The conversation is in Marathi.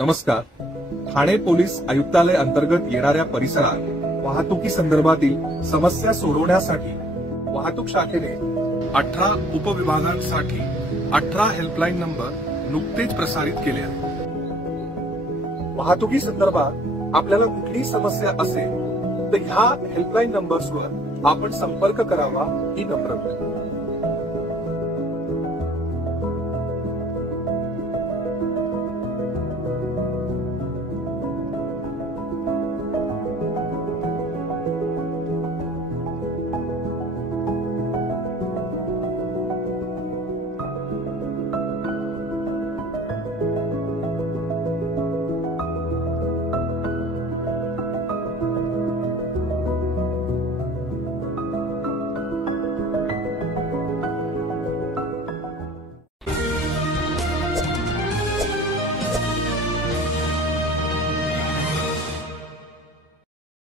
नमस्कार. ठाणे पोलीस आयुक्तालय अंतर्गत येणाऱ्या परिसरात वाहतुकी संदर्भातील समस्या सोडवण्यासाठी वाहतूक शाखेने 18 उपविभागांसाठी 18 हेल्पलाईन नंबर नुकतेच प्रसारित केले आहेत. वाहतुकी संदर्भात आपल्याला कुठलीही समस्या असेल तर ह्या हेल्पलाईन नंबर्सवर आपण संपर्क करावा ही नम्र विनंती.